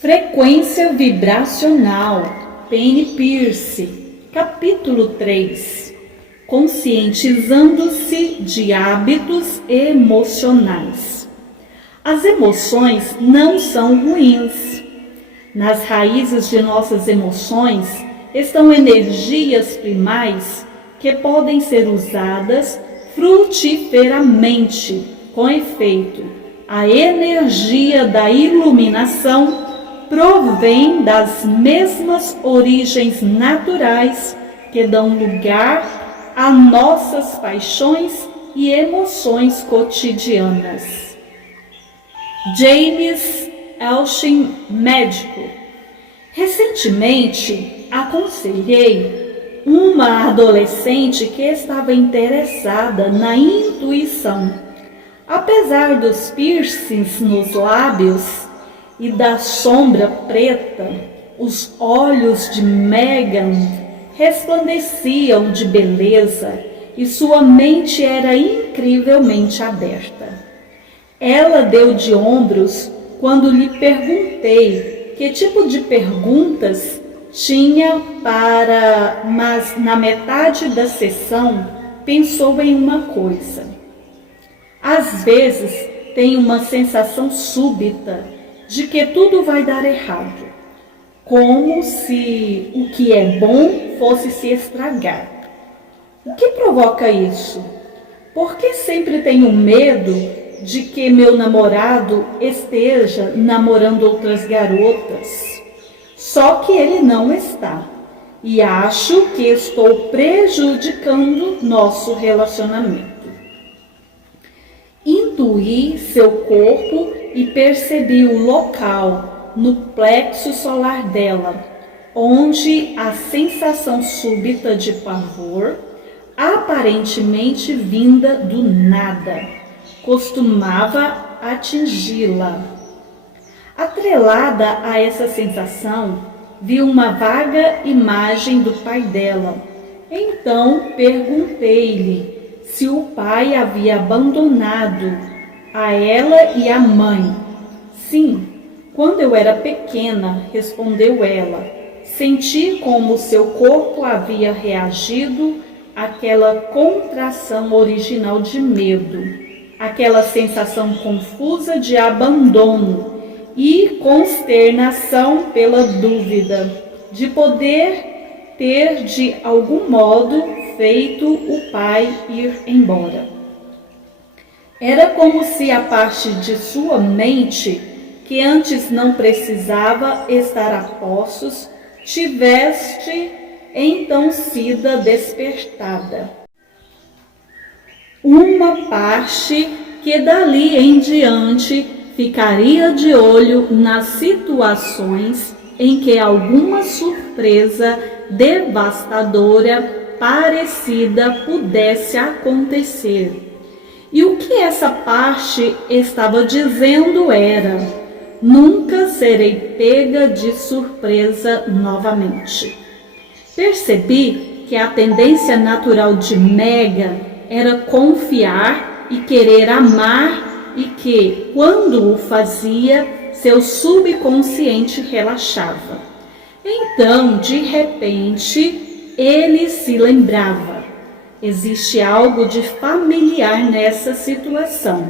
Frequência vibracional, Penny Pearce, capítulo 3. Conscientizando-se de hábitos emocionais. As emoções não são ruins. Nas raízes de nossas emoções estão energias primais que podem ser usadas frutiferamente. Com efeito, a energia da iluminação provém das mesmas origens naturais que dão lugar a nossas paixões e emoções cotidianas. James Elshing, médico. Recentemente, aconselhei uma adolescente que estava interessada na intuição. Apesar dos piercings nos lábios e da sombra preta, os olhos de Megan resplandeciam de beleza e sua mente era incrivelmente aberta. Ela deu de ombros quando lhe perguntei que tipo de perguntas tinha mas na metade da sessão pensou em uma coisa. Às vezes tem uma sensação súbita de que tudo vai dar errado, como se o que é bom fosse se estragar. O que provoca isso? Por que sempre tenho medo de que meu namorado esteja namorando outras garotas? Só que ele não está, e acho que estou prejudicando nosso relacionamento. Intuí seu corpo e percebi o local no plexo solar dela, onde a sensação súbita de pavor, aparentemente vinda do nada, costumava atingi-la. Atrelada a essa sensação, vi uma vaga imagem do pai dela. Então perguntei-lhe se o pai havia abandonado a ela e a mãe. Sim, quando eu era pequena, respondeu ela. Senti como seu corpo havia reagido àquela contração original de medo, aquela sensação confusa de abandono e consternação pela dúvida de poder ter de algum modo feito o pai ir embora. Era como se a parte de sua mente, que antes não precisava estar a postos, tivesse então sido despertada. Uma parte que dali em diante ficaria de olho nas situações em que alguma surpresa devastadora parecida pudesse acontecer. E o que essa parte estava dizendo era: nunca serei pega de surpresa novamente. Percebi que a tendência natural de Megan era confiar e querer amar e que, quando o fazia, seu subconsciente relaxava. Então, de repente, ele se lembrava: existe algo de familiar nessa situação.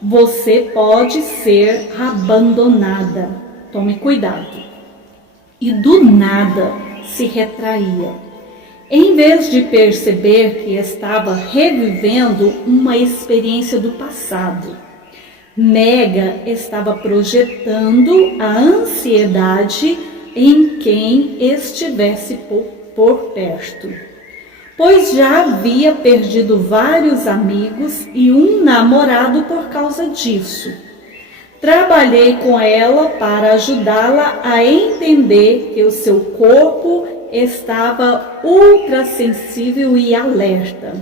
Você pode ser abandonada. Tome cuidado. E do nada se retraía. Em vez de perceber que estava revivendo uma experiência do passado, Megan estava projetando a ansiedade em quem estivesse por perto, pois já havia perdido vários amigos e um namorado por causa disso. Trabalhei com ela para ajudá-la a entender que o seu corpo estava ultrassensível e alerta,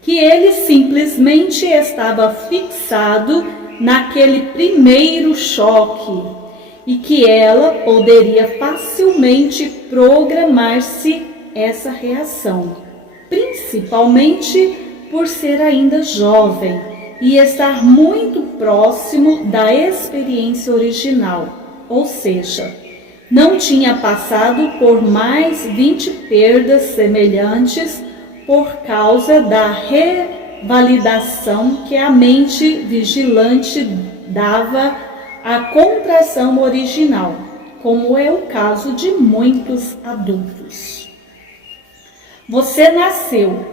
que ele simplesmente estava fixado naquele primeiro choque e que ela poderia facilmente programar-se essa reação, principalmente por ser ainda jovem e estar muito próximo da experiência original, ou seja, não tinha passado por mais 20 perdas semelhantes por causa da revalidação que a mente vigilante dava à contração original, como é o caso de muitos adultos. Você nasceu,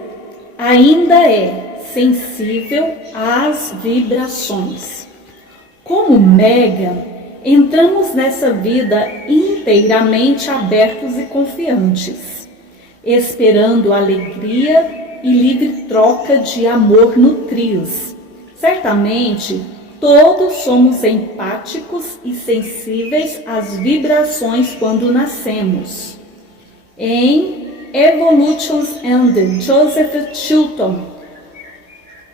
ainda é sensível às vibrações. Como Megan, entramos nessa vida inteiramente abertos e confiantes, esperando alegria e livre troca de amor nutrios. Certamente, todos somos empáticos e sensíveis às vibrações quando nascemos. Em Evolutions and Joseph Chilton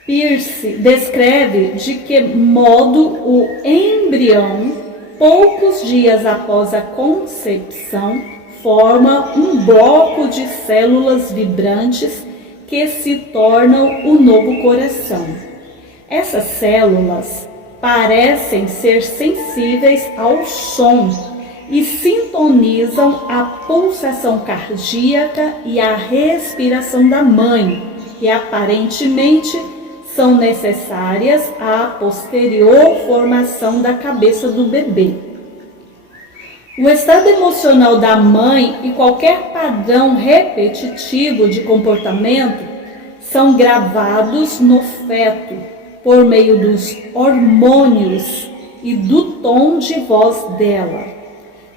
Pearce descreve de que modo o embrião, poucos dias após a concepção, forma um bloco de células vibrantes que se tornam o novo coração. Essas células parecem ser sensíveis ao som e sintonizam a pulsação cardíaca e a respiração da mãe, que aparentemente são necessárias à posterior formação da cabeça do bebê. O estado emocional da mãe e qualquer padrão repetitivo de comportamento são gravados no feto por meio dos hormônios e do tom de voz dela.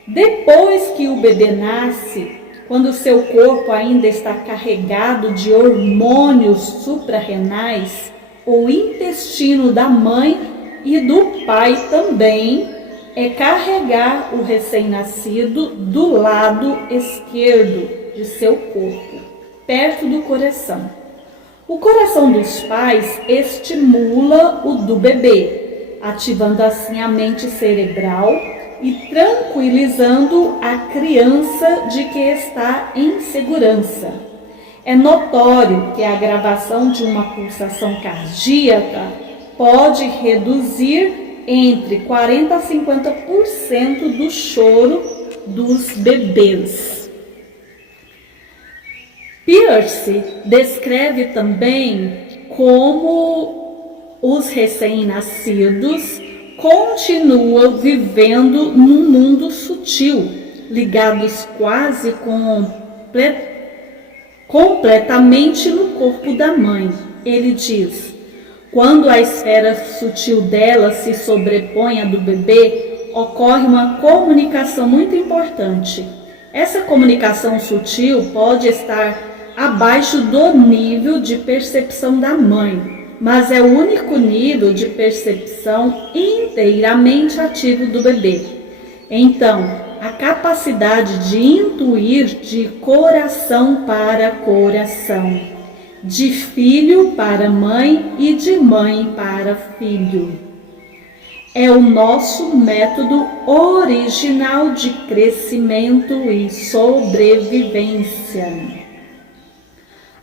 Depois que o bebê nasce, quando seu corpo ainda está carregado de hormônios suprarrenais, o intestino da mãe e do pai também é carregar o recém-nascido do lado esquerdo de seu corpo, perto do coração. O coração dos pais estimula o do bebê, ativando assim a mente cerebral e tranquilizando a criança de que está em segurança. É notório que a gravação de uma pulsação cardíaca pode reduzir entre 40% a 50% do choro dos bebês. Pearce descreve também como os recém-nascidos continuam vivendo num mundo sutil, ligados quase completamente no corpo da mãe. Ele diz: quando a esfera sutil dela se sobrepõe à do bebê, ocorre uma comunicação muito importante. Essa comunicação sutil pode estar abaixo do nível de percepção da mãe, mas é o único nível de percepção inteiramente ativo do bebê. Então, a capacidade de intuir de coração para coração, de filho para mãe e de mãe para filho, é o nosso método original de crescimento e sobrevivência.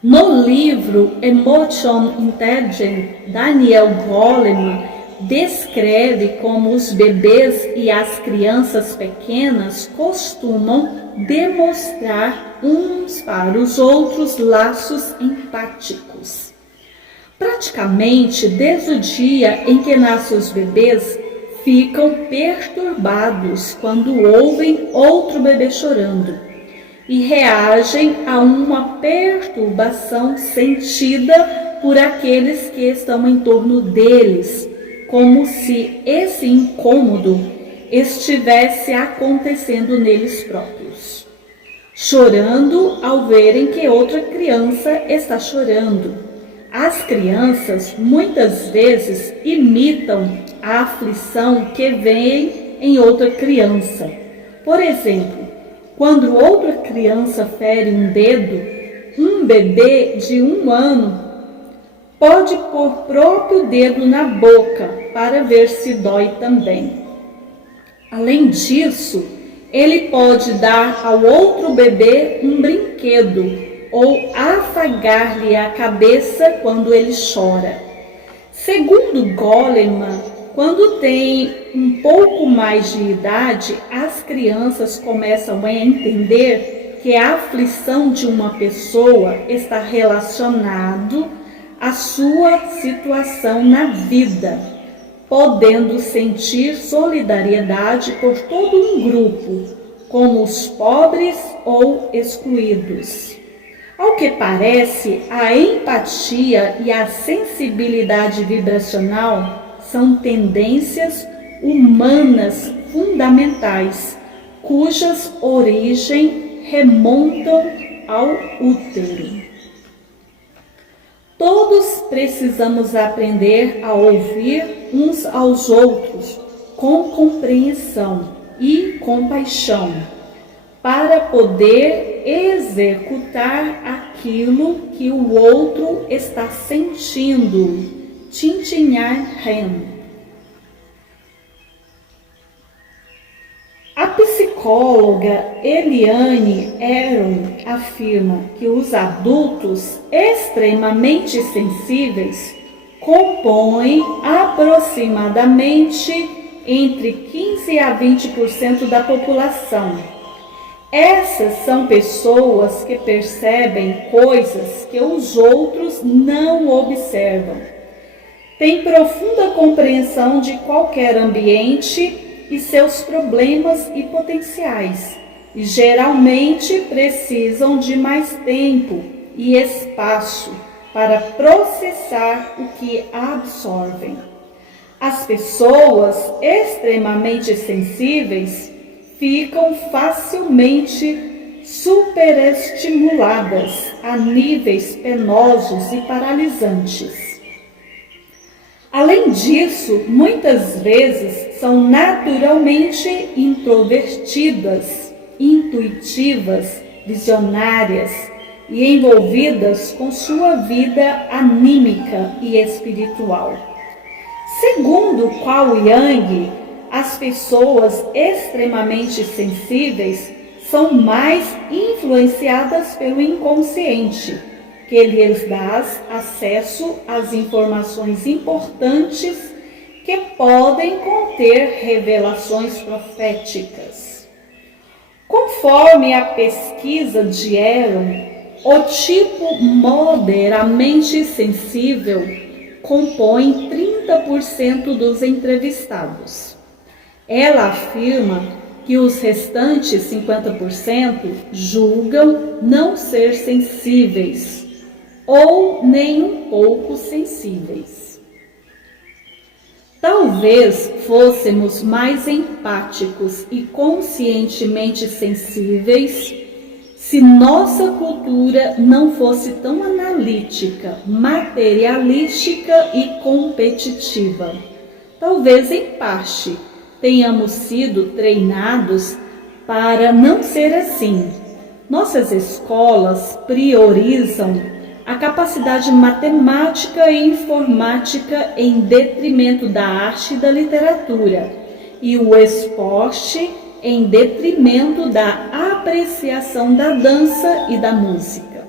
No livro Emotion Intelligence, Daniel Goleman descreve como os bebês e as crianças pequenas costumam demonstrar uns para os outros laços empáticos. Praticamente desde o dia em que nascem os bebês, ficam perturbados quando ouvem outro bebê chorando e reagem a uma perturbação sentida por aqueles que estão em torno deles, como se esse incômodo estivesse acontecendo neles próprios, chorando ao verem que outra criança está chorando. As crianças muitas vezes imitam a aflição que vem em outra criança. Por exemplo, quando outra criança fere um dedo, um bebê de 1 ano pode pôr próprio dedo na boca para ver se dói também. Além disso, ele pode dar ao outro bebê um brinquedo ou afagar-lhe a cabeça quando ele chora. Segundo Goleman, Quando tem um pouco mais de idade, as crianças começam a entender que a aflição de uma pessoa está relacionado à sua situação na vida, podendo sentir solidariedade por todo um grupo, como os pobres ou excluídos. Ao que parece, a empatia e a sensibilidade vibracional são tendências humanas fundamentais, cujas origem remontam ao útero. Todos precisamos aprender a ouvir uns aos outros com compreensão e compaixão, para poder executar aquilo que o outro está sentindo. Tintinhar Ren. A psicóloga Eliane Aron afirma que os adultos extremamente sensíveis compõem aproximadamente entre 15 a 20% da população. Essas são pessoas que percebem coisas que os outros não observam. Têm profunda compreensão de qualquer ambiente e seus problemas e potenciais, e geralmente precisam de mais tempo e espaço para processar o que absorvem. As pessoas extremamente sensíveis ficam facilmente superestimuladas a níveis penosos e paralisantes. Além disso, muitas vezes são naturalmente introvertidas, intuitivas, visionárias e envolvidas com sua vida anímica e espiritual. Segundo Carl Jung, as pessoas extremamente sensíveis são mais influenciadas pelo inconsciente, que lhes dá acesso às informações importantes que podem conter revelações proféticas. Conforme a pesquisa de Aron, o tipo moderadamente sensível compõe 30% dos entrevistados. Ela afirma que os restantes 50% julgam não ser sensíveis ou nem um pouco sensíveis. Talvez fôssemos mais empáticos e conscientemente sensíveis se nossa cultura não fosse tão analítica, materialística e competitiva. Talvez em parte tenhamos sido treinados para não ser assim. Nossas escolas priorizam a capacidade matemática e informática em detrimento da arte e da literatura, e o esporte em detrimento da apreciação da dança e da música.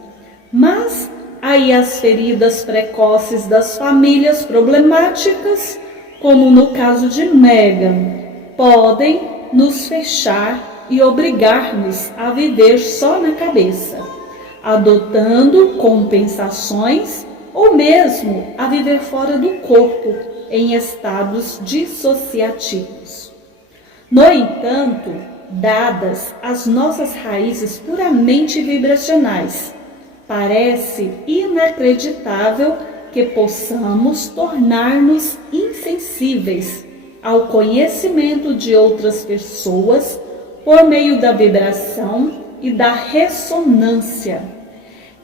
Mas aí as feridas precoces das famílias problemáticas, como no caso de Megan, podem nos fechar e obrigar-nos a viver só na cabeça, adotando compensações ou mesmo a viver fora do corpo, em estados dissociativos. No entanto, dadas as nossas raízes puramente vibracionais, parece inacreditável que possamos tornar-nos insensíveis ao conhecimento de outras pessoas por meio da vibração e da ressonância,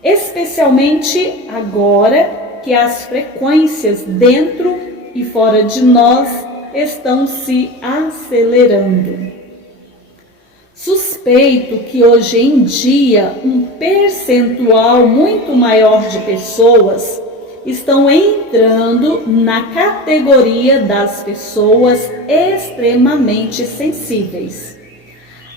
especialmente agora que as frequências dentro e fora de nós estão se acelerando. Suspeito que hoje em dia um percentual muito maior de pessoas estão entrando na categoria das pessoas extremamente sensíveis.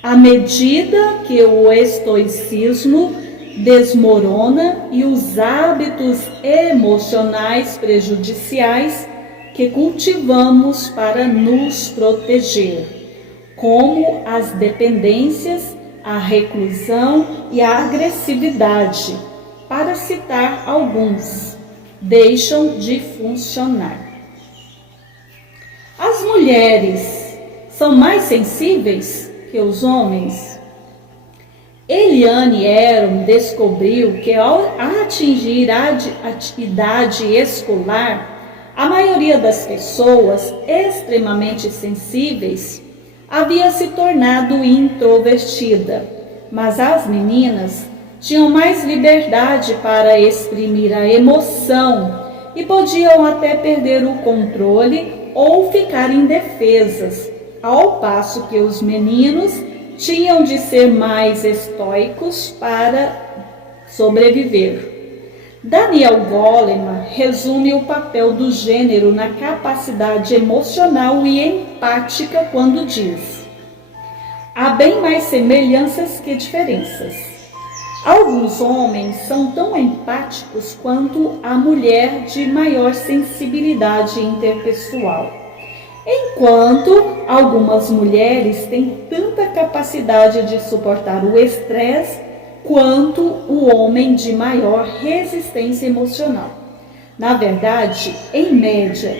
À medida que o estoicismo desmorona e os hábitos emocionais prejudiciais que cultivamos para nos proteger, como as dependências, a reclusão e a agressividade, para citar alguns, deixam de funcionar. As mulheres são mais sensíveis que os homens? Eliane Eron descobriu que ao atingir a idade escolar, a maioria das pessoas extremamente sensíveis havia se tornado introvertida, mas as meninas tinham mais liberdade para exprimir a emoção e podiam até perder o controle ou ficar indefesas, ao passo que os meninos tinham de ser mais estoicos para sobreviver. Daniel Goleman resume o papel do gênero na capacidade emocional e empática quando diz: há bem mais semelhanças que diferenças. Alguns homens são tão empáticos quanto a mulher de maior sensibilidade interpessoal, enquanto algumas mulheres têm tanta capacidade de suportar o estresse quanto o homem de maior resistência emocional. Na verdade, em média,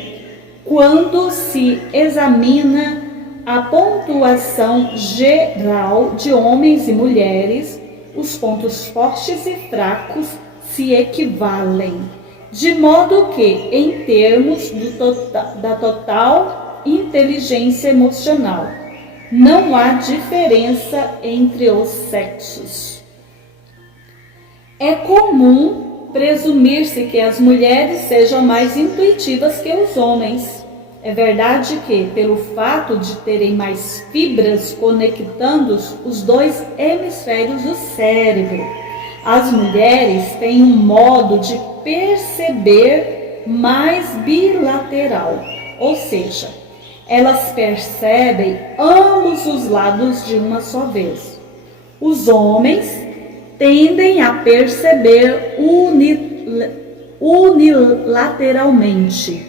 quando se examina a pontuação geral de homens e mulheres, os pontos fortes e fracos se equivalem, de modo que, em termos da total inteligência emocional, não há diferença entre os sexos. É comum presumir-se que as mulheres sejam mais intuitivas que os homens. É verdade que, pelo fato de terem mais fibras conectando os dois hemisférios do cérebro, as mulheres têm um modo de perceber mais bilateral, ou seja, elas percebem ambos os lados de uma só vez. Os homens tendem a perceber unilateralmente,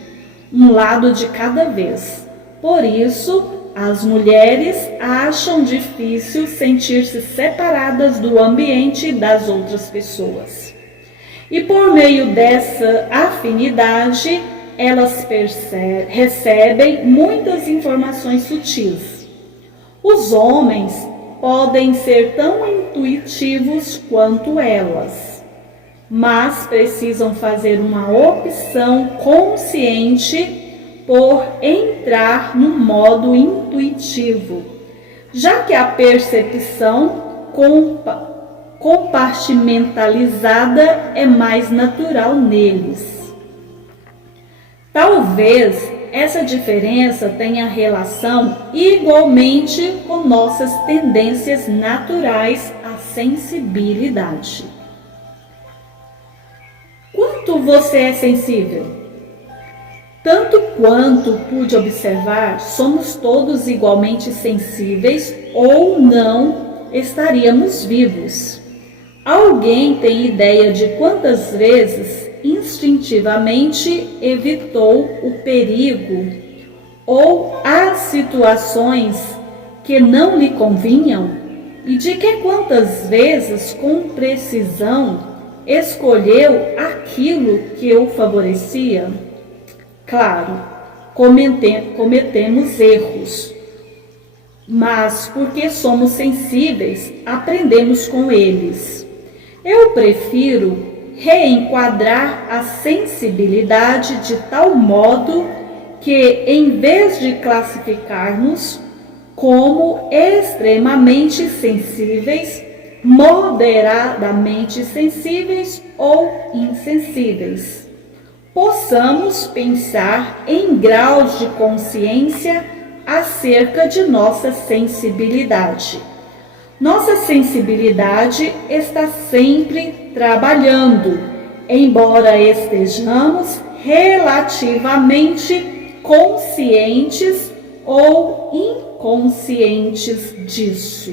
um lado de cada vez. Por isso, as mulheres acham difícil sentir-se separadas do ambiente e das outras pessoas. E por meio dessa afinidade, elas recebem muitas informações sutis. Os homens podem ser tão intuitivos quanto elas, mas precisam fazer uma opção consciente por entrar no modo intuitivo, já que a percepção compartimentalizada é mais natural neles. Talvez essa diferença tenha relação igualmente com nossas tendências naturais à sensibilidade. Quanto você é sensível? Tanto quanto pude observar, somos todos igualmente sensíveis ou não estaríamos vivos. Alguém tem ideia de quantas vezes instintivamente evitou o perigo ou as situações que não lhe convinham? E de que quantas vezes, com precisão, escolheu aquilo que o favorecia? Claro, cometemos erros, mas porque somos sensíveis, aprendemos com eles. Eu prefiro reenquadrar a sensibilidade de tal modo que, em vez de classificarmos como extremamente sensíveis, moderadamente sensíveis ou insensíveis, possamos pensar em graus de consciência acerca de nossa sensibilidade. Nossa sensibilidade está sempre trabalhando, embora estejamos relativamente conscientes ou inconscientes disso.